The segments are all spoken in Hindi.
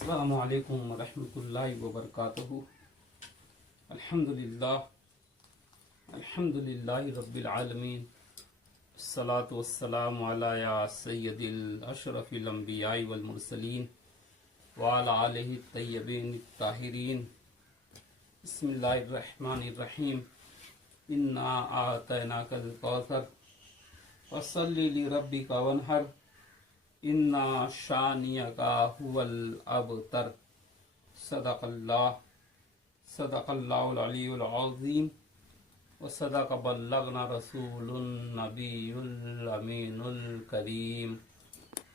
अस्सलामु अलैकुम वरहमतुल्लाहि वबरकातुहू। अल्हम्दुलिल्लाहि रब्बिल आलमीन। अस्सलातु वस्सलामु अला या सय्यदिल अशरफिल अंबियाइ वल मुरसलीन व अला आलिहि तय्यबीन ताहिरीन। बिस्मिल्लाहिर रहमानिर रहीम। इन्ना आतैनाकल कौसर फसल्लि लिरब्बिका वन्हर इन्ना शानियका हुवल अबतर। सदक़ल्लाहुल अलीयुल अज़ीम व सदक़ बल्लगना रसूलुन नबियुल अमीनुल करीम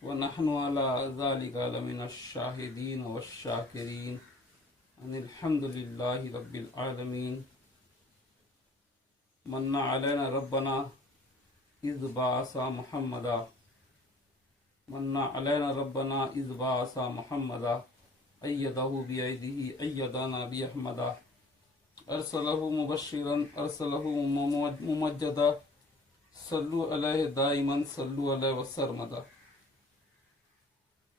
व नहनु अला ज़ालिका लमिनश शाहिदीन वश शाकिरीन। अल्हम्दुलिल्लाहि रब्बिल आलमीन। मन्ना अलैना रब्बना इज़ बअसा मुहम्मदा मन्ना अलैना रब्बना इज़ बअसा मुहम्मदा अय्यदहु बियदिही अय्यदना बिअहमदा अरसलहु मुबश्शिरन अरसलहु मुमज्जदा सल्लु अलैहि दाइमन सल्लु अलैहि वसरमदा।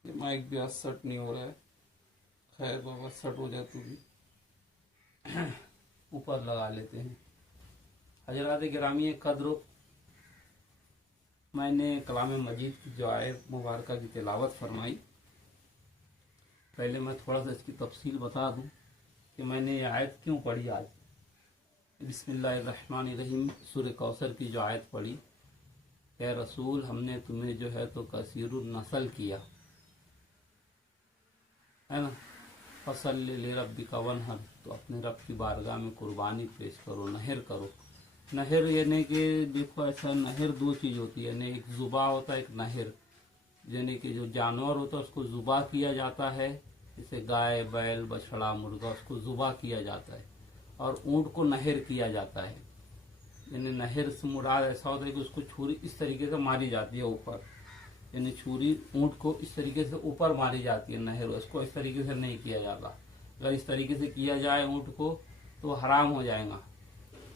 ये माइक भी आज सेट नहीं हो रहा है। खैर बाबा, सेट हो जाए तो भी ऊपर लगा लेते हैं। हजरात गिरामी कद्र, मैंने कलाम मजीद की जो आयत मुबारक की तिलावत फरमाई। पहले मैं थोड़ा सा इसकी तफसील बता दूं कि मैंने ये आयत क्यों पढ़ी आज। बिस्मिल्लाहिर्रहमानिर्रहीम सूरह कौसर की जो आयत पढ़ी, क्या रसूल हमने तुम्हें जो है तो कसीरुन नस्ल किया है ना। फसल्लि लिरब्बिका वन्हर, तो अपने रब की बारगाह में कुर्बानी पेश करो, नहर करो। नहर यानी कि देखो ऐसा, नहर दो चीज़ होती है, यानी एक जुबा होता है, एक नहर। यानी कि जो जानवर होता है उसको जुबा किया जाता है, जैसे गाय बैल बछड़ा मुर्गा, उसको जुबा किया जाता है। और ऊँट को नहर किया जाता है। यानी नहर से मुराद ऐसा होता है कि उसको छुरी इस तरीके से मारी जाती है ऊपर, यानी छुरी ऊँट को इस तरीके से ऊपर मारी जाती है। नहर उसको इस तरीके से नहीं किया जाता। अगर इस तरीके से किया जाए ऊँट को तो हराम हो जाएगा,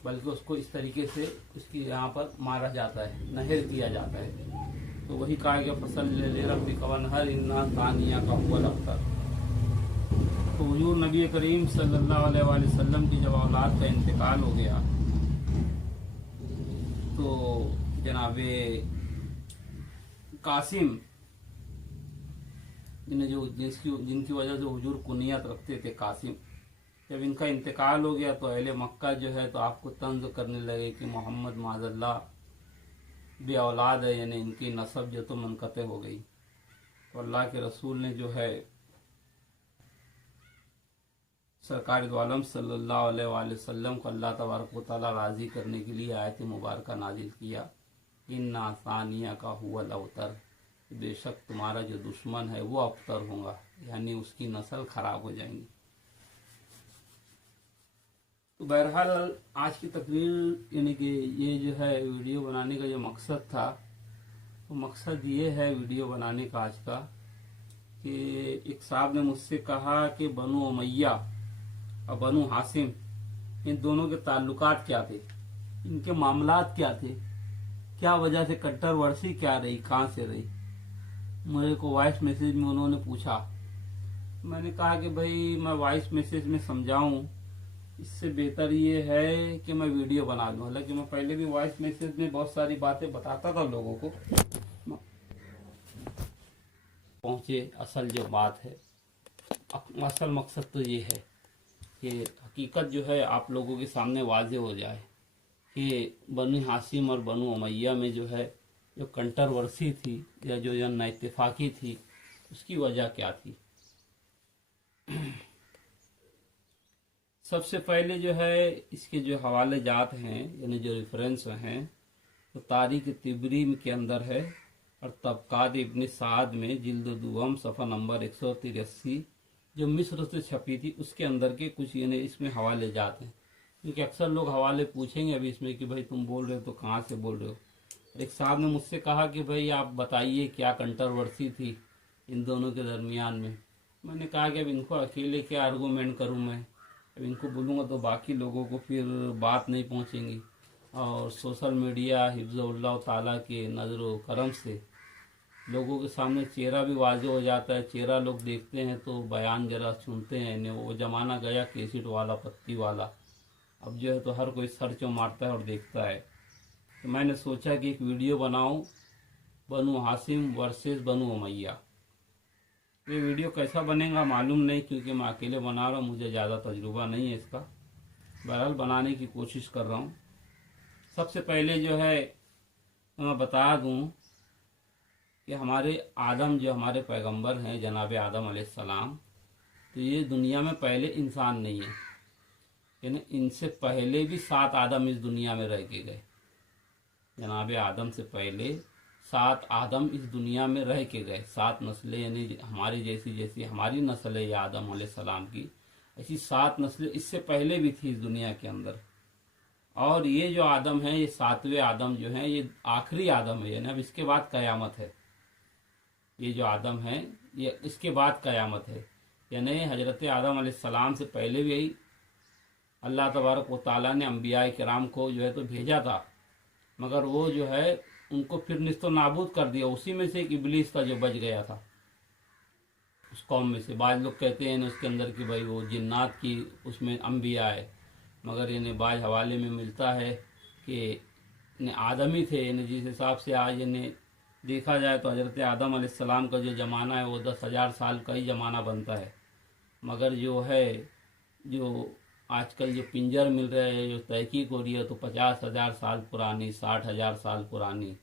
बल्कि उसको इस तरीके से उसकी यहाँ पर मारा जाता है, नहर किया जाता है। तो वही कहा गया फसल्लि लिरब्बिका वन्हर इन्ना शानियका हुवल अबतर। तो हुजूर नबी करीम सल्लल्लाहु अलैहि वसल्लम की जब औलाद का इंतकाल हो गया तो जनाबे कासिम, जिनकी वजह से हुजूर कुनियत रखते थे कासिम, जब इनका इंतकाल हो गया तो अहले मक्का जो है तो आपको तंज करने लगे कि मोहम्मद माज़ल्ला बे औलाद है, यानी इनकी नस्ब जो तो मुनक़ते हो गई। तो अल्लाह के रसूल ने जो है सरकार दो आलम सल्लल्लाहु अलैहि वसल्लम को अल्लाह तबारक व तआला राज़ी करने के लिए आयत मुबारका नाजिल किया, इन्ना शानियका हुवल अबतर, बेशक तुम्हारा जो दुश्मन है वो अबतर होगा, यानी उसकी नस्ल खराब हो जाएंगी। तो बहरहाल आज की तकरीर यानी कि ये जो है वीडियो बनाने का जो मकसद था, तो मकसद ये है वीडियो बनाने का आज का कि एक साहब ने मुझसे कहा कि बनु उमैया और बनु हासिम, इन दोनों के ताल्लुकात क्या थे, इनके मामलात क्या थे, क्या वजह से कंट्रोवर्सी क्या रही, कहाँ से रही। मुझे को वॉइस मैसेज में उन्होंने पूछा। मैंने कहा कि भाई मैं वॉइस मैसेज में समझाऊं, इससे बेहतर ये है कि मैं वीडियो बना लूं। हालांकि मैं पहले भी वॉइस मैसेज में बहुत सारी बातें बताता था लोगों को, पहुंचे असल जो बात है, असल मकसद तो ये है कि हकीकत जो है आप लोगों के सामने वाजे हो जाए कि बनु हासिम और बनु उमैया में जो है जो कंट्रोवर्सी थी या जो नाइत्तेफाकी थी, उसकी वजह क्या थी। सबसे पहले जो है इसके जो हवाले जात हैं, यानी जो रेफरेंस हैं, तो तारीख तिबरी के अंदर है और तबकात इब्न साद में जिल्द दुवम सफ़ा नंबर 183 जो मिस्र से छपी थी उसके अंदर के कुछ यानी इसमें हवाले जात हैं। क्योंकि अक्सर लोग हवाले पूछेंगे अभी इसमें कि भाई तुम बोल रहे हो तो कहाँ से बोल रहे हो। एक साहब ने मुझसे कहा कि भाई आप बताइए क्या कंट्रोवर्सी थी इन दोनों के दरमियान में। मैंने कहा कि अब इनको अकेले क्या आर्गूमेंट करूँ मैं, अब इनको बोलूँगा तो बाकी लोगों को फिर बात नहीं पहुँचेंगी। और सोशल मीडिया हिफ्ज़ुल्लाह ताला के नज़र व करम से लोगों के सामने चेहरा भी वाज़ेह हो जाता है, चेहरा लोग देखते हैं तो बयान जरा सुनते हैं ने। वो ज़माना गया कैसेट वाला, पत्ती वाला। अब जो है तो हर कोई सर्च मारता है और देखता है। तो मैंने सोचा कि एक वीडियो बनाऊं, बनु हाशिम वर्सेस बनु उमैया। ये वीडियो कैसा बनेगा मालूम नहीं, क्योंकि मैं अकेले बना रहा हूँ, मुझे ज़्यादा तजुर्बा नहीं है इसका। बहरहाल बनाने की कोशिश कर रहा हूँ। सबसे पहले जो है मैं बता दूं कि हमारे आदम जो हमारे पैगंबर हैं जनाब आदम अलैहिस्सलाम, तो ये दुनिया में पहले इंसान नहीं है। यानी इनसे पहले भी 7 आदम इस दुनिया में रह के गए। जनाब आदम से पहले 7 आदम इस दुनिया में रह के गए। 7 नस्लें, यानी हमारी जैसी जैसी हमारी नस्ल है ये आदम अलैहिस्सलाम की, ऐसी 7 नस्लें इससे पहले भी थी इस दुनिया के अंदर। और ये जो आदम है, ये 7वें आदम जो है, ये आखिरी आदम है। यानी अब इसके बाद कयामत है। ये जो आदम है ये इसके बाद कयामत है। यानी हजरत आदम अलैहिस्सलाम से पहले भी अल्लाह तबारक व तआला ने अंबिया किराम को जो है तो भेजा था, मगर वो जो है उनको फिर निस्तो नाबूद कर दिया। उसी में से एक इब्लीस था जो बच गया था उस कौम में से। बाद लोग कहते हैं उसके अंदर कि भाई वो जिन्नात की उसमें अंबिया है, मगर इन्हें बाज हवाले में मिलता है कि इन्हें आदमी थे। इन्हें जिस हिसाब से आज इन्हें देखा जाए तो हजरत आदम अलैहिस्सलाम का जो ज़माना है वो 10,000 साल का ही ज़माना बनता है। मगर जो है जो आजकल जो पिंजर मिल रहे हैं, जो तहकीक हो रही है, तो 50,000 साल पुरानी, 60,000 साल पुरानी।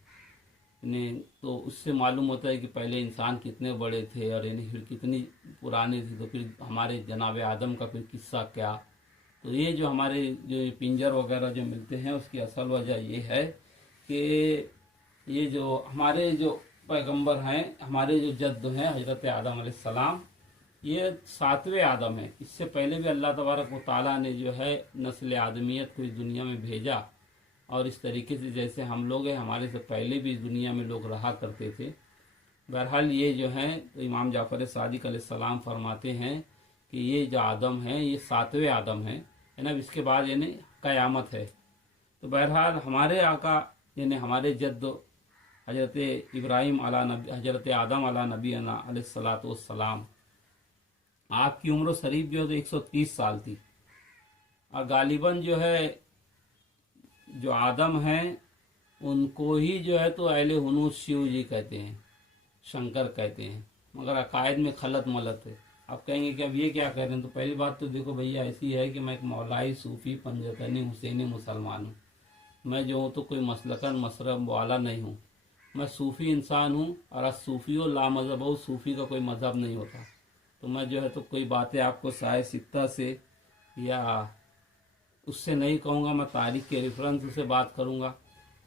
इन्हें तो उससे मालूम होता है कि पहले इंसान कितने बड़े थे और इन्हें फिर कितनी पुरानी थी। तो फिर हमारे जनाब आदम का फिर किस्सा क्या। तो ये जो हमारे जो पिंजर वगैरह जो मिलते हैं उसकी असल वजह ये है कि ये जो हमारे जो पैगंबर हैं, हमारे जो जद्द हैं हजरत आदम अलैहिस्सलाम, ये 7वें आदम हैं। इससे पहले भी अल्लाह तबारक व तआला ने जो है नस्ल आदमियत को इस दुनिया में भेजा। और इस तरीके से जैसे हम लोग हैं, हमारे से पहले भी इस दुनिया में लोग रहा करते थे। बहरहाल ये जो हैं तो इमाम जाफ़र सादिक अलैहिस्सलाम फरमाते हैं कि ये जो आदम हैं ये 7वें आदम हैं, है ना। इसके बाद यानी क़यामत है। तो बहरहाल हमारे आका यानी हमारे जद्द हजरत इब्राहीम अला नबी, हजरत आदम अला नबी अलैहिस्सलातु वस्सलाम, आपकी उम्र शरीफ जो है तो 130 साल थी। और गालिबन जो है जो आदम हैं उनको ही जो है तो अहले हुनूस शिव जी कहते हैं, शंकर कहते हैं, मगर अकायद में खलत मलत है। आप कहेंगे कि अब ये क्या कह रहे हैं। तो पहली बात तो देखो भैया ऐसी है कि मैं एक मौलाई सूफ़ी पंजतनी हुसैनी मुसलमान हूँ। मैं जो हूँ तो कोई मसलकन मसरब वाला नहीं हूँ, मैं सूफ़ी इंसान हूँ। और सूफ़ी हो ला मज़हब हो, सूफ़ी का कोई मज़हब नहीं होता। तो मैं जो है तो कोई बातें आपको साए सित्ता से या उससे नहीं कहूँगा, मैं तारीख के रेफरेंस से बात करूँगा।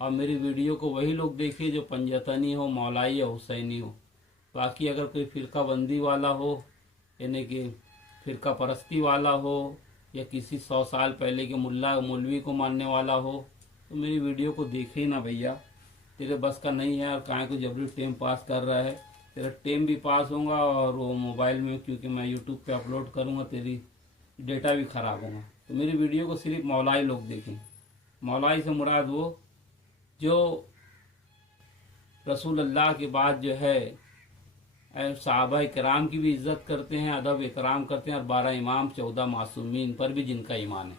और मेरी वीडियो को वही लोग देखिए जो पंजतनी हो, मौलाई या हुसैनी हो। बाकी अगर कोई फ़िरका बंदी वाला हो, यानी कि फ़िरका परस्ती वाला हो, या किसी 100 साल पहले के मुल्ला मौलवी को मानने वाला हो, तो मेरी वीडियो को देखे ही ना भैया। तेरे बस का नहीं है और काहे को जबरी टाइम पास कर रहा है। तेरा टाइम भी पास होगा और वो मोबाइल में, क्योंकि मैं यूट्यूब पे अपलोड करूँगा, तेरी डेटा भी ख़राब होगा। तो मेरी वीडियो को सिर्फ मौलाई लोग देखें। मौलाई से मुराद वो जो रसूल अल्लाह के बाद जो है सहाबा किराम की भी इज्जत करते हैं, अदब इकराम करते हैं, और 12 इमाम 14 मासूमीन पर भी जिनका ईमान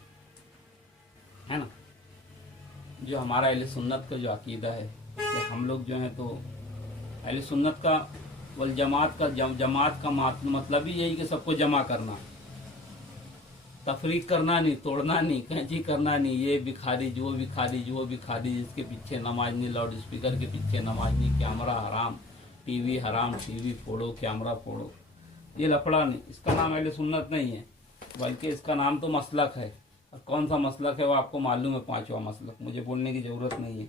है ना। जो हमारा अहले सुन्नत का जो अकीदा है कि हम लोग जो हैं तो अहले सुन्नत का वल जमात का जमात का मतलब ही यही कि सबको जमा करना, तफरीक करना नहीं, तोड़ना नहीं, कैंची करना नहीं। ये भिखारी जो भिखारी जो भिखारी, जिसके पीछे नमाज नहीं, लाउड स्पीकर के पीछे नमाज नहीं, कैमरा हराम, टीवी हराम, टीवी फोड़ो, कैमरा फोड़ो, ये लफड़ा नहीं। इसका नाम अहले सुन्नत नहीं है, बल्कि इसका नाम तो मसलक है। और कौन सा मसलक है वो आपको मालूम है, 5वां मसलक, मुझे बोलने की ज़रूरत नहीं है।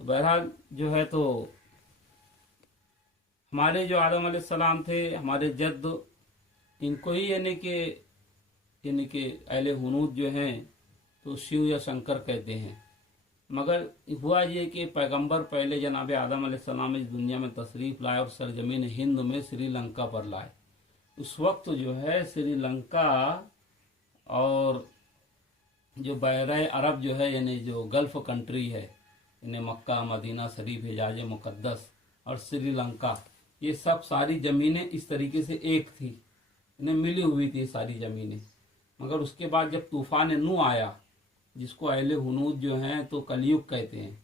तो बहरहाल जो है तो हमारे जो आदम अलैहिस्सलाम थे, हमारे जद्द, इनको ही यानी कि अहले हुनूद जो हैं तो शिव या शंकर कहते हैं। मगर हुआ ये कि पैगंबर पहले जनाब आदम अलैहिस्सलाम इस दुनिया में तशरीफ़ लाए और सरजमीन हिंद में श्रीलंका पर लाए। उस वक्त जो है श्रीलंका और जो बहरे अरब जो है, यानी जो गल्फ़ कंट्री है, यानी मक्का, मदीना शरीफ, हिजाज मुक़द्दस और श्रीलंका, ये सब सारी ज़मीनें इस तरीके से एक थी, इन्हें मिली हुई थी सारी ज़मीनें। मगर उसके बाद जब तूफान नूह आया, जिसको अहले हुनूद जो हैं तो कलयुग कहते हैं,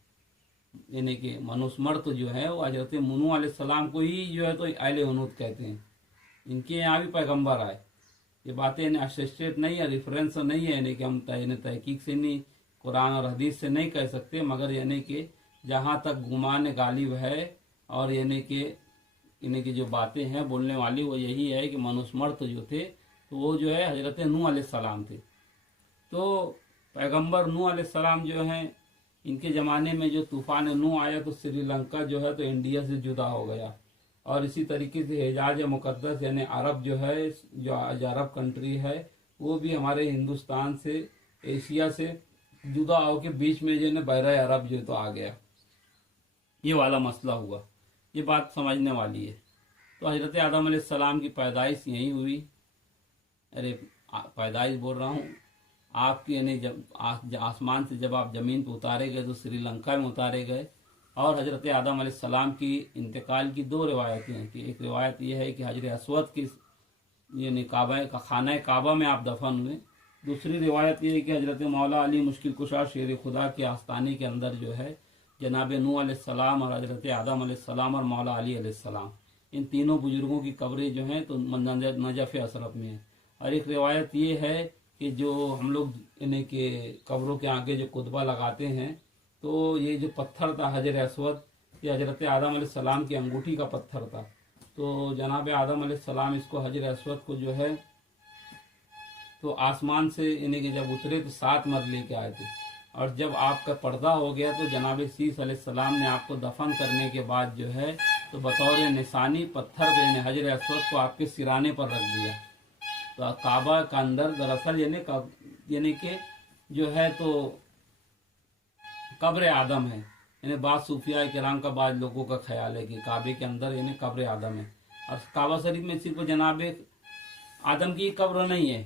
यानी कि मनुस्मृत जो है वो हजरत नूह अलैहिस्सलाम को ही जो है तो अहले हुनूद कहते हैं। इनके यहाँ भी पैगंबर आए। ये बातें यानी असिस्टेड नहीं है, रेफरेंस नहीं है, यानी कि हम तहकीक से नहीं, कुरान और हदीस से नहीं कह सकते, मगर यानी कि जहाँ तक गुमान गालिब है और यानी कि जो बातें हैं बोलने वाली वो यही है कि मनुस्मृत जो थे तो वो जो है हजरत नूह अलैहिस्सलाम थे। तो पैगंबर नूह अलैहिस्सलाम जो हैं, इनके ज़माने में जो तूफ़ान नूह आया तो श्रीलंका जो है तो इंडिया से जुदा हो गया। और इसी तरीके से हिजाज मुक़द्दस यानी अरब जो है, जो अरब कंट्री है, वो भी हमारे हिंदुस्तान से, एशिया से जुदा होकर बीच में जो है बहरा अरब जो तो आ गया। ये वाला मसला हुआ, ये बात समझने वाली है। तो हजरत आदम अलैहिस्सलाम की पैदाइश यहीं हुई। अरे पैदाइश बोल रहा हूँ, आपकी यानी जब आसमान से जब आप ज़मीन पर उतारे गए तो श्रीलंका में उतारे गए। और हजरत आदम अलैहिस्सलाम की इंतकाल की दो रिवायतें हैं कि एक रिवायत यह है कि हजर अस्वद की यानी खाना काबा में आप दफन हुए। दूसरी रिवायत यह है कि हजरत मौला अली मुश्किल कुशा शेर खुदा के आस्ताने के अंदर जो है जनाब नूह अलैहिस्सलाम और हजरत आदम अलैहिस्सलाम और मौला अली अलैहिस्सलाम, इन तीनों बुजुर्गों की कब्रें जो हैं तो नजफ़ अशरफ में है। और एक रिवायत ये है कि जो हम लोग यानी कि कब्रों के आगे जो कुतबा लगाते हैं, तो ये जो पत्थर था हजर अस्वद, ये हजरत आदम अलैहिस्सलाम की अंगूठी का पत्थर था। तो जनाब आदम अलैहिस्सलाम इसको हजर अस्वद को जो है तो आसमान से यानी कि जब उतरे तो 7 मरले के आए थे। और जब आपका पर्दा हो गया तो जनाब सीस अलैहिस्सलाम ने आपको दफन करने के बाद जो है तो बतौर निशानी पत्थर पे हजर अस्वद को आपके सिराने पर रख दिया। तो काबा का अंदर दरअसल यानी कि जो है तो कब्र आदम है। यानी बाद सूफिया किराम का बाद लोगों का ख्याल है कि काबे के अंदर यानी कब्र आदम है। और काबा शरीफ में सिर्फ जनाब आदम की कब्र नहीं है,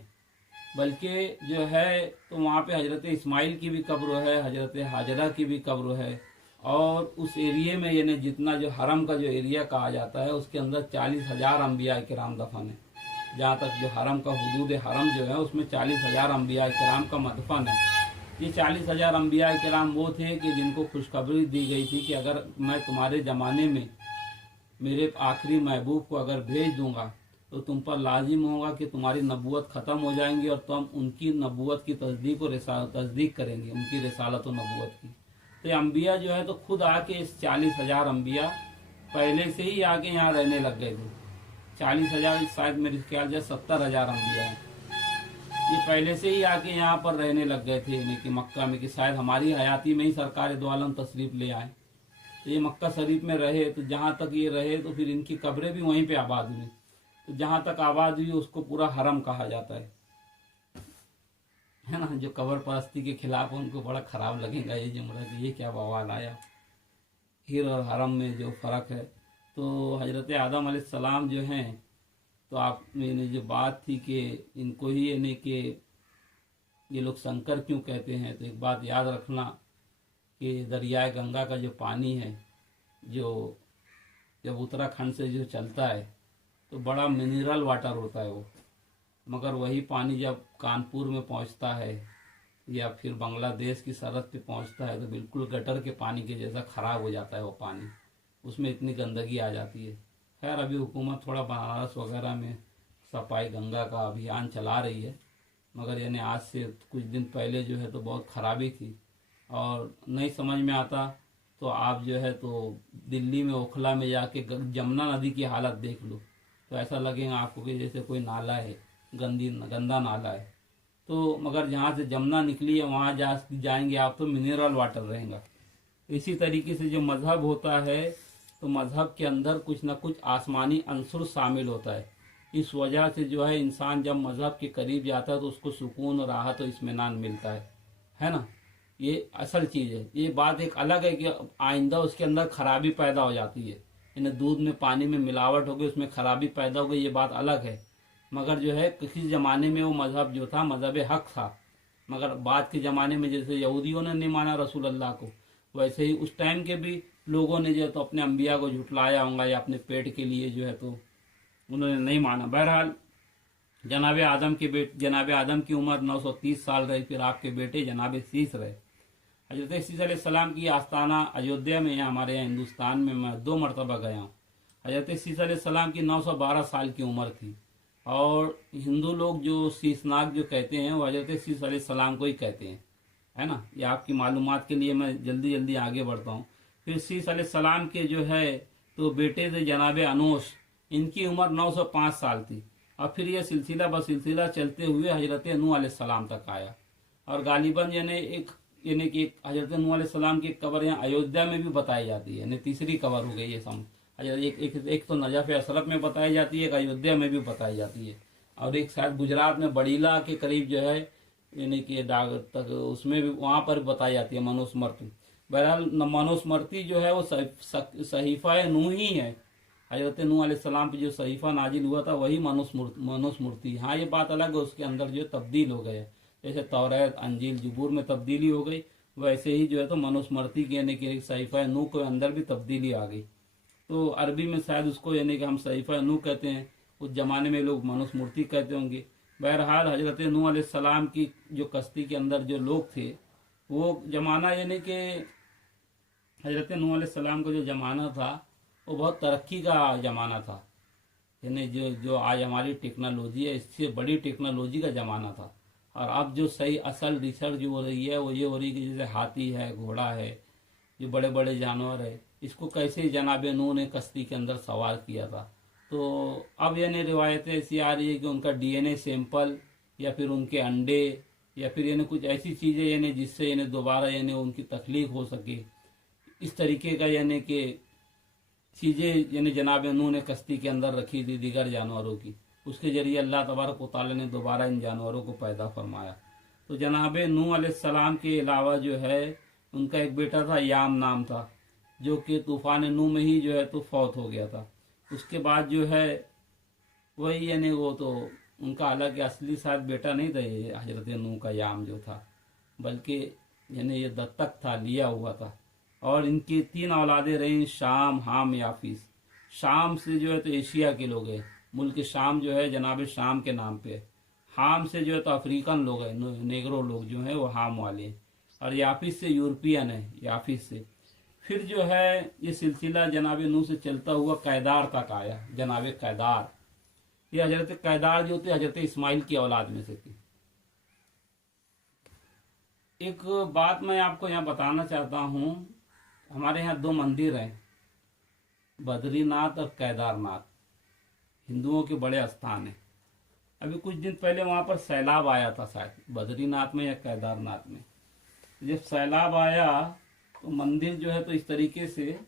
बल्कि जो है तो वहाँ पे हजरत इस्माइल की भी कब्र है, हजरत हाजरा की भी कब्र है। और उस एरिए में यानी जितना जो हरम का जो एरिया कहा जाता है उसके अंदर 40,000 अम्बिया किराम दफन है। जहाँ तक जो हरम का हुदूद हरम जो है उसमें 40,000 अम्बिया किराम का मदफन है। ये 40,000 अम्बिया किराम वो थे कि जिनको खुशखबरी दी गई थी कि अगर मैं तुम्हारे ज़माने में मेरे आखिरी महबूब को अगर भेज दूंगा तो तुम पर लाजिम होगा कि तुम्हारी नबूवत ख़त्म हो जाएंगी और तुम उनकी नबूवत की तस्दीक करेंगे, उनकी रिसालत और नबूवत की। तो ये अम्बिया जो है तो खुद आके इस 40,000 अम्बिया पहले से ही आके यहाँ रहने लग गए थे। 40,000 शायद मेरे ख्याल से 70,000 अम्बिया हैं, ये पहले से ही आके यहाँ पर रहने लग गए थे, यानी कि मक्का में, कि शायद हमारी हयाती में ही सरकार दो आलम तशरीफ ले आए। तो ये मक्का शरीफ में रहे, तो जहाँ तक ये रहे तो फिर इनकी कब्रें भी वहीं पे आबाद हुई। तो जहाँ तक आबाद हुई उसको पूरा हरम कहा जाता है ना। जो कब्र परस्ती के खिलाफ उनको बड़ा ख़राब लगेगा ये जुमला कि ये क्या बवाल आया। हीर और हरम में जो फ़र्क है, तो हजरत आदम अलैहिस्सलाम जो हैं तो आप मैंने जो बात थी कि इनको ही यानी कि ये लोग शंकर क्यों कहते हैं, तो एक बात याद रखना कि दरियाए गंगा का जो पानी है जो जब उत्तराखंड से जो चलता है तो बड़ा मिनरल वाटर होता है वो, मगर वही पानी जब कानपुर में पहुंचता है या फिर बांग्लादेश की सरहद पे पहुंचता है तो बिल्कुल गटर के पानी के जैसा ख़राब हो जाता है वो पानी, उसमें इतनी गंदगी आ जाती है। खैर अभी हुकूमत थोड़ा बनारस वगैरह में सफाई गंगा का अभियान चला रही है, मगर यानी आज से कुछ दिन पहले जो है तो बहुत ख़राबी थी और नहीं समझ में आता। तो आप जो है तो दिल्ली में ओखला में जाके जमुना नदी की हालत देख लो तो ऐसा लगेगा आपको कि जैसे कोई नाला है, गंदा नाला है। तो मगर जहाँ से जमुना निकली है वहाँ जाएंगे आप तो मिनरल वाटर रहेगा। इसी तरीके से जो मज़हब होता है तो मज़हब के अंदर कुछ ना कुछ आसमानी अंसुर शामिल होता है। इस वजह से जो है इंसान जब मज़हब के करीब जाता है तो उसको सुकून और राहत और इत्मीनान मिलता है ना। ये असल चीज़ है। ये बात एक अलग है कि आइंदा उसके अंदर खराबी पैदा हो जाती है, इन्हें दूध में पानी में मिलावट हो गई उसमें खराबी पैदा हो गई, ये बात अलग है। मगर जो है किसी ज़माने में वो मज़हब जो था मज़हब हक़ था, मगर बाद के ज़माने में जैसे यहूदियों ने नहीं माना रसूल अल्लाह को, वैसे ही उस टाइम के भी लोगों ने जो है तो अपने अम्बिया को झुटलाया होगा या अपने पेट के लिए जो है तो उन्होंने नहीं माना। बहरहाल जनाब आदम की उम्र 930 साल रही, फिर आपके बेटे जनाब शीस रहे। हजरत शीस अलैहिस्सलाम की आस्थाना अयोध्या में है, हमारे यहाँ हिंदुस्तान में। मैं 2 मरतबा गया हूँ। हजरत शीस अलैहिस्सलाम की 912 साल की उम्र थी, और हिंदू लोग जो शीसनाग जो कहते हैं वो हजरत शीस अलैहिस्सलाम को ही कहते हैं, है ना। ये आपकी मालूमात के लिए मैं जल्दी जल्दी आगे बढ़ता हूँ। फिर शीस अलैहिस्सलाम के जो है तो बेटे थे जनाब अनोश, इनकी उम्र 905 साल थी। और फिर यह सिलसिला ब सिलसिला चलते हुए हजरत नूह अलैहिस्सलाम तक आया। और गालिबन यानी कि हजरत नूह अलैहिस्सलाम की कब्र यहाँ अयोध्या में भी बताई जाती है, यानी तीसरी कब्र हो गई ये समझ। एक तो नजफ अशरफ में बताई जाती है, एक अयोध्या में भी बताई जाती है, और एक शायद गुजरात में बड़ीला के करीब जो है यानी कि डाग तक उसमें भी वहां पर बताई जाती है मनुस्मृति। बहरहाल मनुस्मृति जो है वो सहीफा नूह ही है। हजरत नूह अलैहिस्सलाम पे जो सहीफा नाजिल हुआ था वही मनुस्मृति। हाँ, ये बात अलग है, उसके अंदर जो तब्दील हो गए, जैसे तौरात, अंजील, जबूर में तब्दीली हो गई, वैसे ही जो है तो मनुस्मृति के यानी कि सहीफा नूह के अंदर भी तब्दीली आ गई। तो अरबी में शायद उसको यानी कि हम सहीफा नूह कहते हैं, उस जमाने में लोग मनुस्मृति कहते होंगे। बहरहाल हजरत नूह अलैहिस्सलाम की जो कश्ती के अंदर जो लोग थे वो जमाना यानी कि हजरत नूह अलैहिस्सलाम का जो जमाना था वो बहुत तरक्की का जमाना था, यानी जो आज हमारी टेक्नोलॉजी है इससे बड़ी टेक्नोलॉजी का जमाना था। और अब जो सही असल रिसर्च जो हो रही है वो ये हो रही है कि जैसे हाथी है, घोड़ा है, जो बड़े बड़े जानवर है, इसको कैसे जनाब नूह ने कश्ती के अंदर सवार किया था। तो अब यानी रिवायतें ऐसी आ रही है कि उनका डीएनए सैंपल या फिर उनके अंडे या फिर यानी कुछ ऐसी चीज़ें यानी जिससे यानी दोबारा यानी उनकी तख्लीक हो सके, इस तरीके का यानी कि चीज़ें यानी जनाब नूह ने कश्ती के अंदर रखी थी दीगर जानवरों की, उसके जरिए अल्लाह तबारक व तआला ने दोबारा इन जानवरों को पैदा फरमाया। तो जनाब नूह अलैहिस्सलाम के अलावा जो है उनका एक बेटा था, याम नाम था, जो कि तूफान नूह में ही जो है तो फौत हो गया था। उसके बाद जो है वही यानी वो तो उनका हालांकि असली शायद बेटा नहीं था ये हजरत नूह का याम जो था, बल्कि यानी ये दत्तक था, लिया हुआ था। और इनकी 3 औलादें रहीं, शाम, हाम, याफीस। शाम से जो है तो एशिया के लोग हैं, मुल्क शाम जो है जनाब शाम के नाम पे। हाम से जो है तो अफ्रीकन लोग हैं, नेग्रो लोग जो हैं वो हाम वाले हैं। और याफीस से यूरोपियन है, याफीस से। फिर जो है ये सिलसिला जनाब नूह से चलता हुआ कैदार तक आया। जनाब कैदार, ये हजरत कैदार जो थे हजरत इस्माइल की औलाद में से थी। एक बात मैं आपको यहाँ बताना चाहता हूँ, हमारे यहाँ 2 मंदिर हैं, बद्रीनाथ और केदारनाथ, हिंदुओं के बड़े स्थान हैं। अभी कुछ दिन पहले वहाँ पर सैलाब आया था, शायद बद्रीनाथ में या केदारनाथ में। जब सैलाब आया तो मंदिर जो है तो इस तरीके से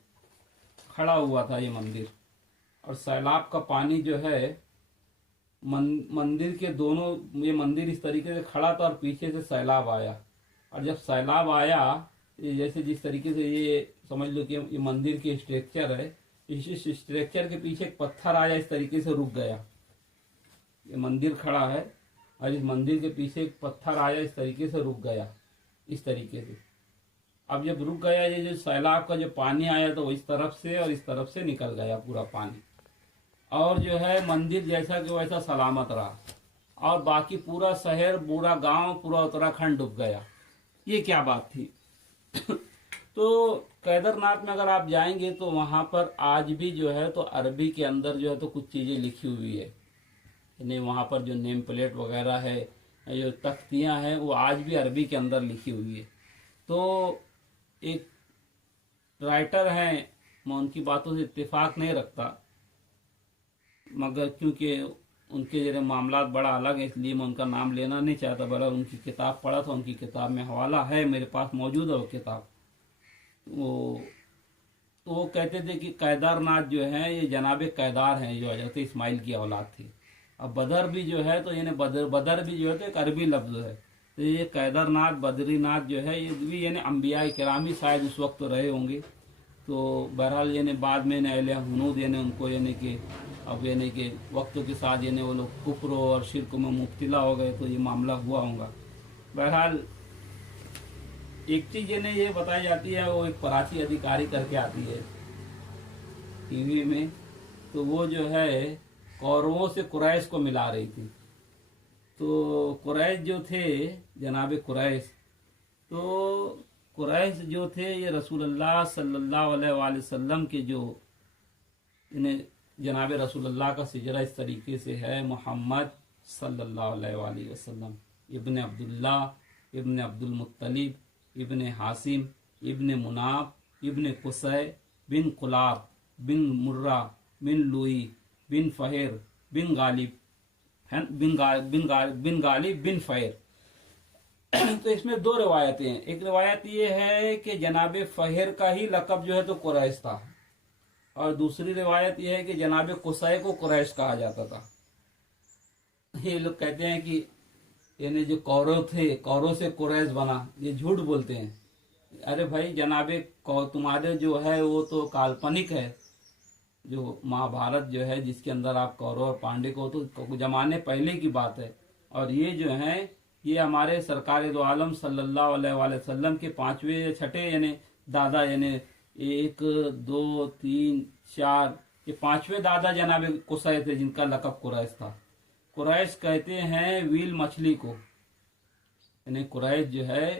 खड़ा हुआ था ये मंदिर, और सैलाब का पानी जो है मंदिर के दोनों, ये मंदिर इस तरीके से खड़ा था और पीछे से सैलाब आया। और जब सैलाब आया, जैसे जिस तरीके से ये समझ लो कि ये मंदिर के स्ट्रक्चर है, इस स्ट्रक्चर के पीछे एक पत्थर आया, इस तरीके से रुक गया। ये मंदिर खड़ा है और इस मंदिर के पीछे एक पत्थर आया, इस तरीके से रुक गया, इस तरीके से। अब जब रुक गया, ये जो सैलाब का जो पानी आया तो वो इस तरफ से और इस तरफ से निकल गया पूरा पानी, और जो है मंदिर जैसा कि वैसा सलामत रहा, और बाकी पूरा शहर, पूरा गांव, पूरा उत्तराखंड डूब गया। ये क्या बात थी। तो केदारनाथ में अगर आप जाएंगे तो वहां पर आज भी जो है तो अरबी के अंदर जो है तो कुछ चीजें लिखी हुई है, यानी वहां पर जो नेम प्लेट वगैरह है, जो तख्तियां हैं, वो आज भी अरबी के अंदर लिखी हुई है। तो एक राइटर हैं, मैं उनकी बातों से इत्तेफाक नहीं रखता, मगर क्योंकि उनके जरे मामला बड़ा अलग है इसलिए मैं उनका नाम लेना नहीं चाहता। बड़ा उनकी किताब पढ़ा था, उनकी किताब में हवाला है, मेरे पास मौजूद है वो किताब। वो कहते थे कि केदारनाथ जो है ये जनाब कैदार हैं, जो हजरत इस्माइल की औलाद थी। अब बदर भी जो है तो यानी बदर भी जो है तो एक अरबी लफ्ज है। तो ये केदारनाथ, बद्रीनाथ जो है ये भी यानी अम्बिया किरामी शायद उस वक्त रहे होंगे। तो बहरहाल यानी बाद में अहले हुनूद यानी उनको यानी कि अब यानी कि वक्तों के साथ यानी वो लोग कुफ्र और शिर्क में मुब्तला हो गए, तो ये मामला हुआ होगा। बहरहाल एक चीज ये बताई जाती है, वो एक प्राची अधिकारी करके आती है टीवी में, तो वो जो है कौरवों से कुरैश को मिला रही थी। तो कुरैश जो थे, जनाब कुरैश, तो कुरैश जो थे ये रसूलुल्लाह सल्लल्लाहु अलैहि वसल्लम के जो इन्हें जनाब रसूलुल्लाह का सिजरा इस तरीके से है, मोहम्मद सल्लल्लाहु अलैहि वसल्लम इब्न अब्दुल्ला इब्न अब्दुल मुत्तलिब इब्न हासिम इब्न मुनाफ इब्न कुसै बिन कुलाब बिन मुर्रा बिन लुई बिन फहेर बिन गालिब बिन गालिब बिन फहेर। तो इसमें दो रिवायतें हैं। एक रिवायत ये है कि जनाब फहेर का ही लक़ब जो है तो कुरैश था, और दूसरी रिवायत यह है कि जनाब कुसै को कुरैश कहा जाता था। ये लोग कहते हैं कि यानी जो कौरव थे, कौरव से कुरैश बना, ये झूठ बोलते हैं। अरे भाई जनाबे तुम्हारे जो है वो तो काल्पनिक है, जो महाभारत जो है जिसके अंदर आप कौरव और पांडे को, तो जमाने पहले की बात है। और ये जो है ये हमारे सरकार दो आलम सल्लल्लाहु अलैहि वसल्लम के पांचवे या छठे यानी दादा, यानी 1 2 3 4 ये पांचवे दादा जनाब कुसै थे, जिनका लक़ब कुरैश था। कुरैश कहते हैं व्हील मछली को, यानी कुरैश जो है,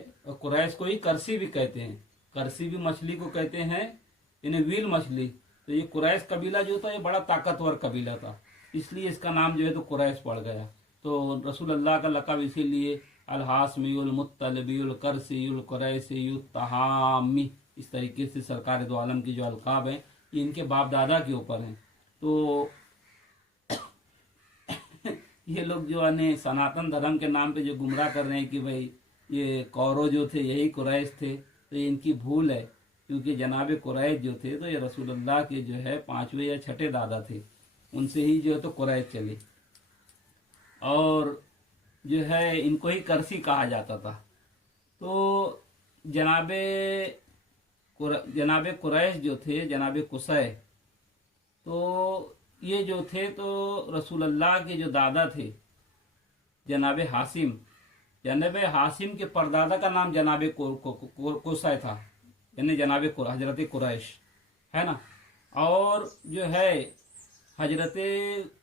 कुरैश को ही करसी भी कहते हैं, करसी भी मछली को कहते हैं, यानी व्हील मछली। तो ये कुरैश कबीला जो था ये बड़ा ताकतवर कबीला था, इसलिए इसका नाम जो है तो कुरैश पड़ गया। तो रसूलुल्लाह का लक़ब इसीलिए अल हासमीउल मुत्तलबीउल करसीउल कुरैशीउल तहामी, इस तरीके से सरकार दो आलम की जो अलकाब हैं ये इनके बाप दादा के ऊपर हैं। तो ये लोग जो है सनातन धर्म के नाम पे जो गुमराह कर रहे हैं कि भाई ये कौरव जो थे यही कुरैश थे, तो ये इनकी भूल है, क्योंकि जनाब कुरैश जो थे तो ये रसूलुल्लाह के जो है पांचवे या छठे दादा थे, उनसे ही जो है तो कुरैश चले, और जो है इनको ही करसी कहा जाता था। तो जनाबे कुरैश जो थे, जनाबे कुसै, तो ये जो थे तो रसूलुल्लाह के जो दादा थे जनाबे हासिम, जनाबे हासिम के परदादा का नाम जनाबे कुसै था, यानी जनाबे हजरत कुरैश है ना। और जो है हजरत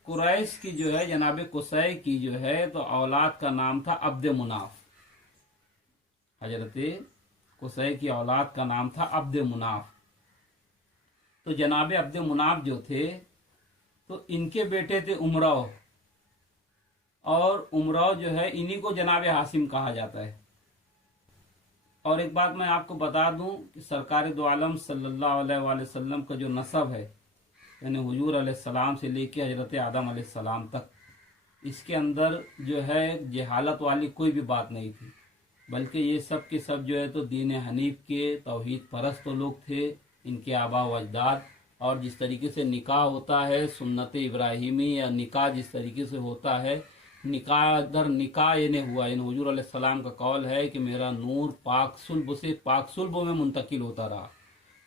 कुरैश की जो है जनाब कुसै की जो है तो औलाद का नाम था अब्द मुनाफ। हजरत कुसै की औलाद का नाम था अब्द मुनाफ। तो जनाब अब्द मुनाफ जो थे तो इनके बेटे थे उमराव, और उमराव जो है इन्हीं को जनाब हासिम कहा जाता है। और एक बात मैं आपको बता दूं कि सरकार दो आलम सल्लल्लाहु अलैहि वसल्लम का जो नसब है, यानी हुजूर अलैहिस्सलाम से लेके हजरत आदम अलैहिस्सलाम तक, इसके अंदर जो है जहालत वाली कोई भी बात नहीं थी, बल्कि ये सब के सब जो है तो दीन हनीफ के तौहीद परस्त लोग थे, इनके आबा व अजदाद। और जिस तरीके से निकाह होता है सुन्नत इब्राहिमी, या निकाह जिस तरीके से होता है, निकाह दर निकाह ये नहीं हुआ, इन हुजूर अलैहिस्सलाम का कौल है कि मेरा नूर पाक सुल्ब से पाक सुल्ब में मुंतकिल होता रहा।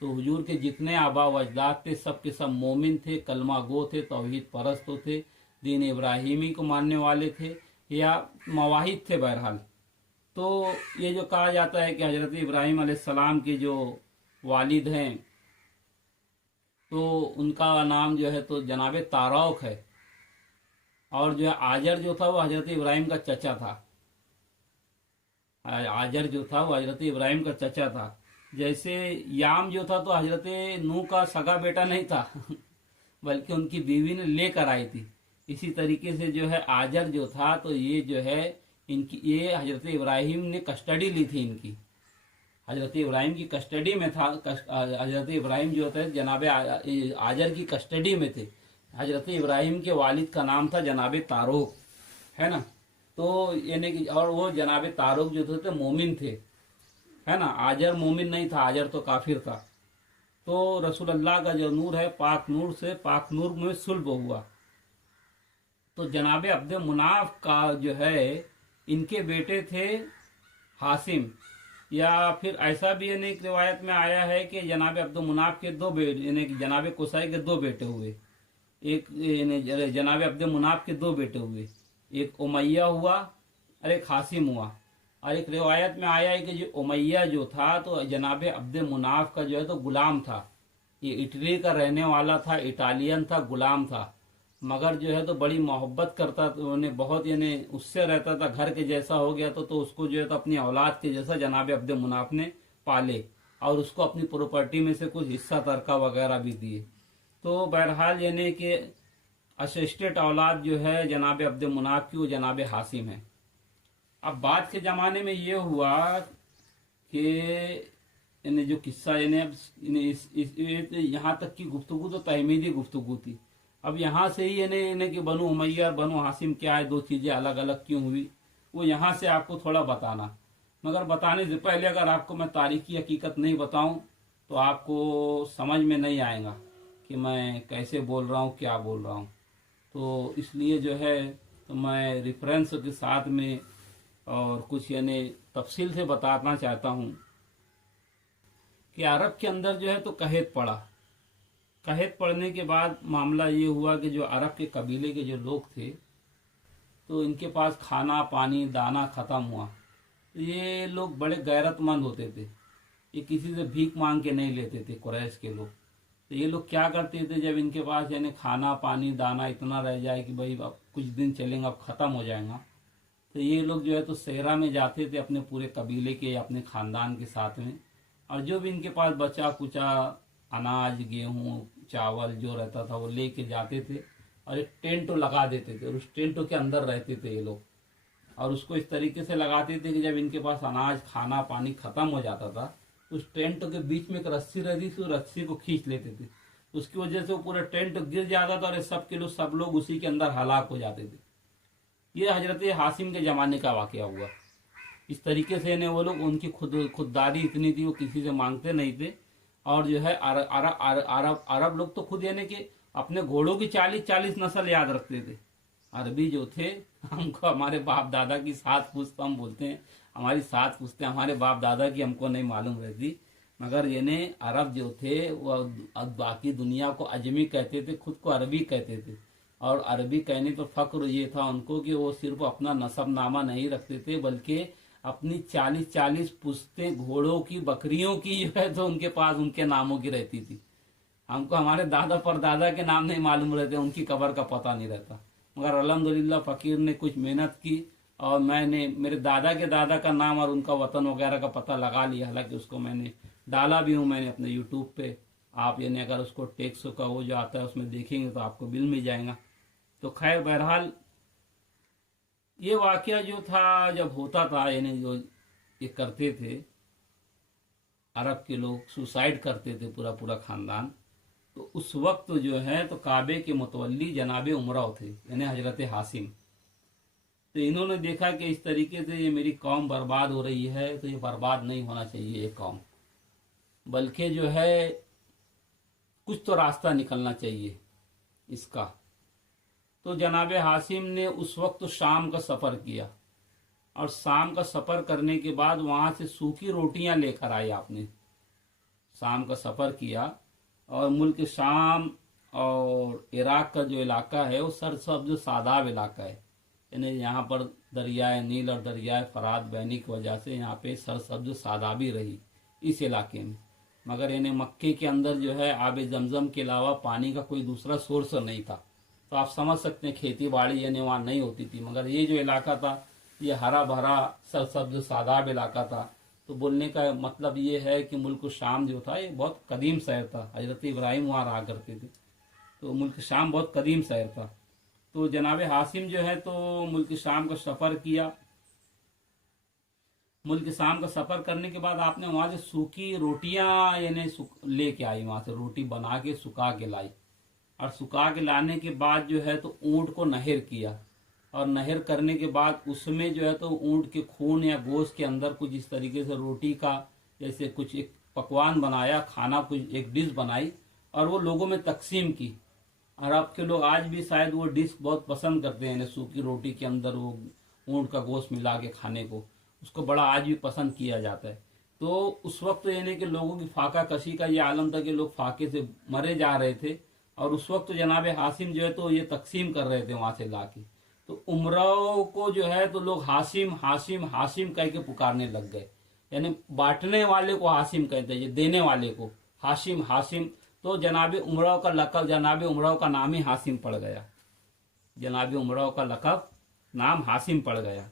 तो हुजूर के जितने आबा व अजदाद थे सब के सब मोमिन थे, कलमा गो थे, तौहीद परस्त थे, दीन इब्राहिमी को मानने वाले थे, या मवाहिद थे बहरहाल। तो ये जो कहा जाता है कि हजरत इब्राहिम अलैहिस्सलाम के जो वालिद हैं तो उनका नाम जो है तो जनाब तारौक है, और जो है आजर जो था वो हजरत इब्राहिम का चचा था। आजर जो था वो हजरत इब्राहिम का चचा था। जैसे याम जो था तो हजरत नूह का सगा बेटा नहीं था बल्कि उनकी बीवी ने लेकर आई थी। इसी तरीके से जो है आजर जो था तो ये जो है इनकी, ये हजरत इब्राहिम ने कस्टडी ली थी इनकी, हजरत इब्राहिम की कस्टडी में था। हजरत इब्राहिम जो थे जनाब आजर की कस्टडी में थे। हजरत इब्राहिम के वालिद का नाम था जनाब तारुक, है ना। तो यानी कि और वो जनाब तारुक जो थे मोमिन थे, है ना। आजर मोमिन नहीं था, आजर तो काफिर था। तो रसूलुल्लाह का जो नूर है पाक नूर से पाक नूर में सुल्ब हुआ। तो जनाब अब्द मुनाफ का जो है इनके बेटे थे हासिम, या फिर ऐसा भी यानी एक रिवायत में आया है कि जनाब अब्द मुनाफ के दो बेटे, यानी कि जनाब कुसै के दो बेटे हुए। एक जनाब अब्द मुनाफ के दो बेटे हुए, एक उमैया हुआ और एक हासिम हुआ। और एक रिवायत में आया है कि जो उमैया जो था तो जनाब अब्द मुनाफ का जो है तो गुलाम था। ये इटली का रहने वाला था, इटालियन था, गुलाम था, मगर जो है तो बड़ी मोहब्बत करता था, उन्हें बहुत यानी उससे रहता था, घर के जैसा हो गया तो उसको जो है तो अपनी औलाद के जैसा जनाब अब्द मुनाफ ने पाले और उसको अपनी प्रॉपर्टी में से कुछ हिस्सा तरका वगैरह भी दिए। तो बहरहाल यानी कि असिस्टेंट औलाद जो है जनाब अब्द मुनाफ की वो जनाब हासिम है। अब बाद के ज़माने में ये हुआ कि इन्हें जो किस्सा इन्हें अब यहाँ तक की गुफ्तगू तो तहमीदी गुफ्तगू थी। अब यहाँ से ही इन्हें इन्हें कि बनु उमैया और बनु हासिम क्या है, दो चीज़ें अलग अलग क्यों हुई, वो यहाँ से आपको थोड़ा बताना। मगर बताने से पहले अगर आपको मैं तारीखी हकीकत नहीं बताऊं तो आपको समझ में नहीं आएगा कि मैं कैसे बोल रहा हूँ, क्या बोल रहा हूँ। तो इसलिए जो है तो मैं रेफरेंस के साथ में और कुछ यानी तफसील से बताना चाहता हूँ कि अरब के अंदर जो है तो कहेत पड़ा। कहेत पड़ने के बाद मामला ये हुआ कि जो अरब के कबीले के जो लोग थे तो इनके पास खाना पानी दाना ख़त्म हुआ। तो ये लोग बड़े गैरतमंद होते थे, ये किसी से भीख मांग के नहीं लेते थे कुरैश के लोग। तो ये लोग क्या करते थे, जब इनके पास यानी खाना पानी दाना इतना रह जाए कि भाई अब कुछ दिन चलेंगे अब ख़त्म हो जाएगा, तो ये लोग जो है तो सहरा में जाते थे अपने पूरे कबीले के या अपने ख़ानदान के साथ में, और जो भी इनके पास बचा कुचा अनाज गेहूँ चावल जो रहता था वो लेके जाते थे और एक टेंट लगा देते थे और उस टेंट के अंदर रहते थे ये लोग। और उसको इस तरीके से लगाते थे कि जब इनके पास अनाज खाना पानी ख़त्म हो जाता था तो उस टेंट के बीच में एक रस्सी रहती थी, उस रस्सी को खींच लेते थे, उसकी वजह से वो पूरा टेंट गिर जाता था और सब लोग उसी के अंदर हलाक हो जाते थे। ये हजरत हासिम के ज़माने का वाक़या हुआ। इस तरीके से ने वो लोग, उनकी खुददारी इतनी थी, वो किसी से मांगते नहीं थे। और जो है अरब लोग तो खुद यानी कि अपने घोड़ों की 40-40 नस्ल याद रखते थे। अरबी जो थे, हमको हमारे बाप दादा की 7 पुश्त हम बोलते हैं, हमारी 7 पुश्तें हमारे बाप दादा की हमको नहीं मालूम रहती, मगर यानी अरब जो थे वो बाकी दुनिया को अजमी कहते थे, खुद को अरबी कहते थे। और अरबी कहने पर फख्र ये था उनको कि वो सिर्फ अपना नसबनामा नहीं रखते थे बल्कि अपनी 40-40 पुश्तें घोड़ों की बकरियों की जो है तो उनके पास उनके नामों की रहती थी। हमको हमारे दादा परदादा के नाम नहीं मालूम रहते, उनकी कब्र का पता नहीं रहता, मगर अल्हम्दुलिल्लाह फ़कीर ने कुछ मेहनत की और मैंने मेरे दादा के दादा का नाम और उनका वतन वगैरह का पता लगा लिया। हालांकि उसको मैंने डाला भी हूँ मैंने अपने यूट्यूब पे, आप यानी अगर उसको टैक्स का वो जो आता है उसमें देखेंगे तो आपको मिल जाएगा। तो खैर बहरहाल ये वाकया जो था जब होता था, यानी जो ये करते थे अरब के लोग, सुसाइड करते थे पूरा पूरा ख़ानदान, तो उस वक्त जो है तो काबे के मुतवल्ली जनाब उमराव थे यानी हजरत हासिम। तो इन्होंने देखा कि इस तरीके से ये मेरी कौम बर्बाद हो रही है, तो ये बर्बाद नहीं होना चाहिए ये कौम, बल्कि जो है कुछ तो रास्ता निकलना चाहिए इसका। तो जनाब हासिम ने उस वक्त शाम का सफ़र किया और शाम का सफ़र करने के बाद वहाँ से सूखी रोटियाँ लेकर आए आपने। शाम का सफ़र किया और मुल्क शाम और इराक़ का जो इलाका है वो सरसब्ज़ सादाब इलाका है, यानी यहाँ पर दरियाए नील और दरियाए फरात बहने की वजह से यहाँ पे सरसब्ज़ सादाबी रही इस इलाके में। मगर यानी मक्के के अंदर जो है आब जमज़म के अलावा पानी का कोई दूसरा सोर्स नहीं था, तो आप समझ सकते हैं खेती बाड़ी यानी वहाँ नहीं होती थी। मगर ये जो इलाका था ये हरा भरा सरसब्ज़ सादाब इलाका था। तो बोलने का मतलब ये है कि मुल्क शाम जो था ये बहुत कदीम शहर था, हजरत इब्राहिम वहाँ रहा करते थे, तो मुल्क शाम बहुत कदीम शहर था। तो जनाब हासिम जो है तो मुल्क शाम का सफ़र किया। मुल्क शाम का सफ़र करने के बाद आपने वहाँ से सूखी रोटियाँ यानी लेके आई, वहाँ से रोटी बना के सुखा के लाई, और सुखा के लाने के बाद जो है तो ऊँट को नहर किया, और नहर करने के बाद उसमें जो है तो ऊँट के खून या गोश्त के अंदर कुछ इस तरीके से रोटी का जैसे कुछ एक पकवान बनाया, खाना कुछ एक डिश बनाई और वो लोगों में तकसीम की। और आपके लोग आज भी शायद वो डिश बहुत पसंद करते हैं, सूखी रोटी के अंदर वो ऊँट का गोश्त मिला के खाने को, उसको बड़ा आज भी पसंद किया जाता है। तो उस वक्त यानी कि लोगों की फाका कशी का ये आलम था कि लोग फाके से मरे जा रहे थे, और उस वक्त जनाब हासिम जो है तो ये तकसीम कर रहे थे वहाँ से ला के। तो उमराव को जो है तो लोग हाशिम हाशिम हाशिम कह के पुकारने लग गए। यानी बांटने वाले को हाशिम कहते हैं, देने वाले को हाशिम हाशिम। तो जनाब उमराव का लकब, जनाब उमराव का नाम ही हाशिम पड़ गया। जनाब उमराव का लकब नाम हाशिम पड़ गया।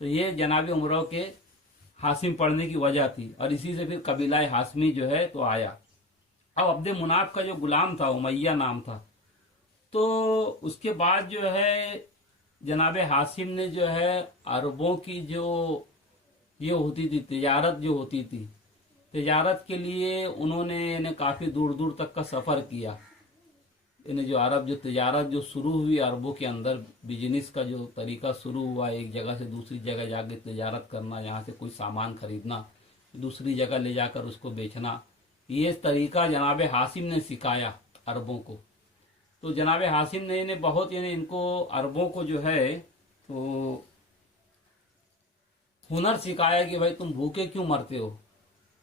तो ये जनाब उमराव के हाशिम पढ़ने की वजह थी, और इसी से फिर कबीला हाशमी जो है तो आया। अब अब्दे मुनाफ का जो गुलाम था उमैया नाम था। तो उसके बाद जो है जनाब हाशिम ने जो है अरबों की जो ये होती थी तिजारत जो होती थी, तिजारत के लिए उन्होंने इन्हें काफ़ी दूर दूर तक का सफ़र किया। इन्हें जो अरब जो तिजारत जो शुरू हुई अरबों के अंदर, बिजनेस का जो तरीका शुरू हुआ, एक जगह से दूसरी जगह जाके तिजारत करना, यहाँ से कोई सामान खरीदना दूसरी जगह ले जाकर उसको बेचना, ये तरीका जनाब हाशिम ने सिखाया अरबों को। तो जनाब हाशिम ने इन्हें बहुत इनको अरबों को जो है तो हुनर सिखाया कि भाई तुम भूखे क्यों मरते हो,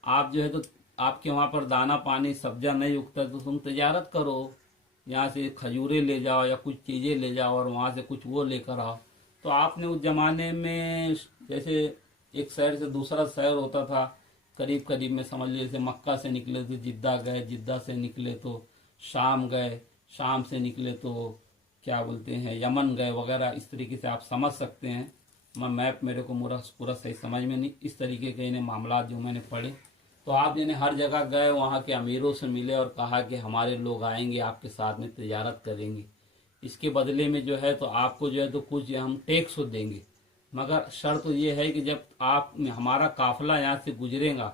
आप जो है तो आपके वहाँ पर दाना पानी सब्जा नहीं उगता, तो तुम तिजारत करो, यहाँ से खजूरें ले जाओ या कुछ चीज़ें ले जाओ और वहाँ से कुछ वो लेकर आओ। तो आपने उस जमाने में जैसे एक शहर से दूसरा शहर होता था, करीब करीब में समझ लीजिए, जैसे मक्का से निकले तो जिद्दा गए, जिद्दा से निकले तो शाम गए, शाम से निकले तो क्या बोलते हैं यमन गए वगैरह। इस तरीके से आप समझ सकते हैं। मैप मेरे को पूरा सही समझ में नहीं, इस तरीके के इन्हें मामला जो मैंने पढ़े। तो आप इन्हें हर जगह गए, वहाँ के अमीरों से मिले और कहा कि हमारे लोग आएंगे आपके साथ में तिजारत करेंगे, इसके बदले में जो है तो आपको जो है तो कुछ हम टैक्स देंगे, मगर शर्त तो ये है कि जब आप हमारा काफिला यहाँ से गुजरेगा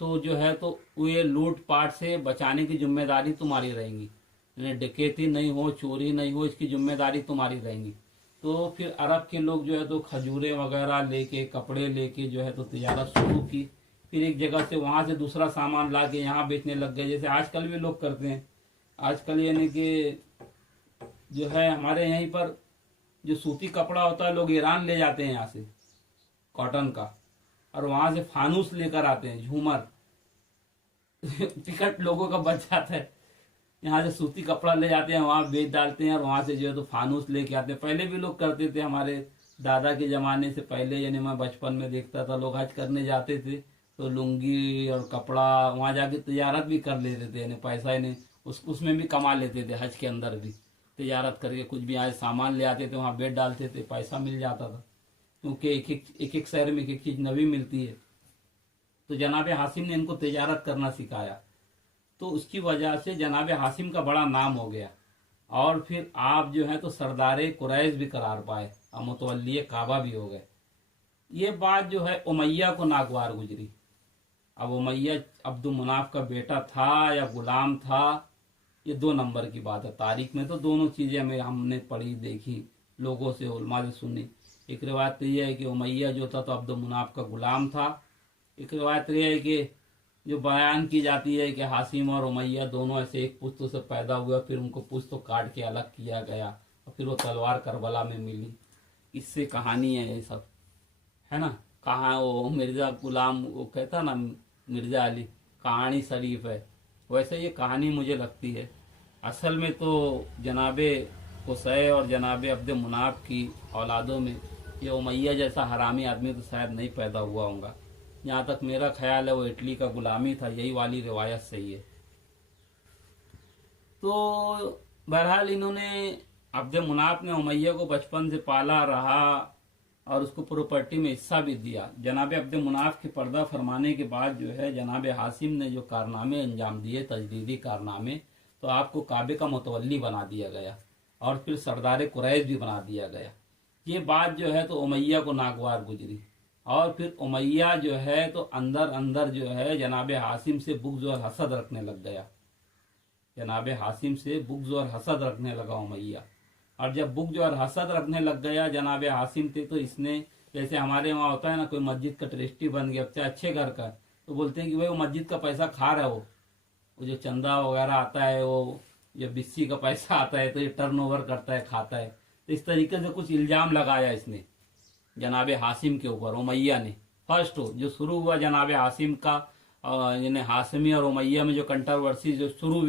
तो जो है तो ये लूट पाट से बचाने की जिम्मेदारी तुम्हारी रहेगी, डकैती नहीं हो, चोरी नहीं हो, इसकी जिम्मेदारी तुम्हारी रहेगी। तो फिर अरब के लोग जो है तो खजूरें वगैरह लेके, कपड़े लेके जो है तो तिजारत शुरू की। फिर एक जगह से वहाँ से दूसरा सामान ला के यहाँ बेचने लग गए, जैसे आजकल भी लोग करते हैं। आजकल यानी कि जो है हमारे यहीं पर जो सूती कपड़ा होता है लोग ईरान ले जाते हैं यहाँ से कॉटन का, और वहाँ से फानूस लेकर आते हैं, झूमर टिकट लोगों का बच जाता है। यहाँ से सूती कपड़ा ले जाते हैं, वहाँ बेच डालते हैं और वहाँ से जो है तो फानूस लेके आते हैं। पहले भी लोग करते थे, हमारे दादा के ज़माने से पहले, यानी मैं बचपन में देखता था लोग हज करने जाते थे तो लुंगी और कपड़ा वहाँ जाके तिजारत भी कर लेते थे, यानी पैसा इन्हें उसमें भी कमा लेते थे। हज के अंदर भी तिजारत करके कुछ भी यहाँ सामान ले आते थे, वहाँ बेच डालते थे, पैसा मिल जाता था, क्योंकि एक एक शहर में एक एक चीज़ नवी मिलती है। तो जनाब हाशिम ने इनको तिजारत करना सिखाया, तो उसकी वजह से जनाब हाशिम का बड़ा नाम हो गया। और फिर आप जो है तो सरदार कुरैश भी करार पाए और मुतवल्ली काबा भी हो गए। ये बात जो है उमैया को नागवार गुजरी। अब उमैया अब्दुल मुनाफ का बेटा था या गुलाम था, ये 2 नंबर की बात है। तारीख में तो दोनों चीज़ें हमने पढ़ी देखी, लोगों से उलमा से सुनी। एक रिवायत तो यह है कि उमैया जो था तो अब्दुल मुनाफ का गुलाम था। एक रिवायत यह है कि जो बयान की जाती है कि हाशिम और उमैया दोनों ऐसे एक पुश्त से पैदा हुआ, फिर उनको पुश्त काट के अलग किया गया और फिर वो तलवार करबला में मिली। इससे कहानी है ये सब, है ना। कहाँ वो मिर्ज़ा गुलाम वो कहता ना मिर्ज़ा अली, कहानी शरीफ है, वैसे ये कहानी मुझे लगती है। असल में तो जनाबे कुसै और जनाबे अब्द मुनाफ की औलादों में ये उमैया जैसा हरामी आदमी तो शायद नहीं पैदा हुआ होगा। यहाँ तक मेरा ख्याल है वो इटली का गुलामी था, यही वाली रिवायत सही है। तो बहरहाल इन्होंने अब्द मुनाफ ने उमैया को बचपन से पाला रहा और उसको प्रॉपर्टी में हिस्सा भी दिया। जनाब अब्द मुनाफ के पर्दा फरमाने के बाद जो है जनाब हाशिम ने जो कारनामे अंजाम दिए, तजदीदी कारनामे, तो आपको काबे का मुतवल्ली बना दिया गया और फिर सरदार कुरैश भी बना दिया गया। ये बात जो है तो उमैया को नागवार गुजरी और फिर उमैया जो है तो अंदर अंदर जो है जनाब हाशिम से बुग़्ज़ और हसद रखने लग गया। जनाब हाशिम से बुग़्ज़ और हसद रखने लगा उमैया। और जब बुग़्ज़ और हसद रखने लग गया जनाब हाशिम थे, तो इसने, जैसे हमारे वहाँ होता है ना, कोई मस्जिद का ट्रस्टी बन गया अच्छे घर का, तो बोलते हैं कि भाई वो मस्जिद का पैसा खा रहा है, वो जो चंदा वगैरह आता है, वो जो बिस्सी का पैसा आता है, तो ये टर्नओवर करता है, खाता है। तो इस तरीके से कुछ इल्ज़ाम लगाया इसने जनाब हाशिम के ऊपर, उमैया ने। फर्स्ट जो शुरू हुआ जनाब हाशिम का, यानी हाशमी और उमैया में जो कंट्रोवर्सी जो शुरू हुई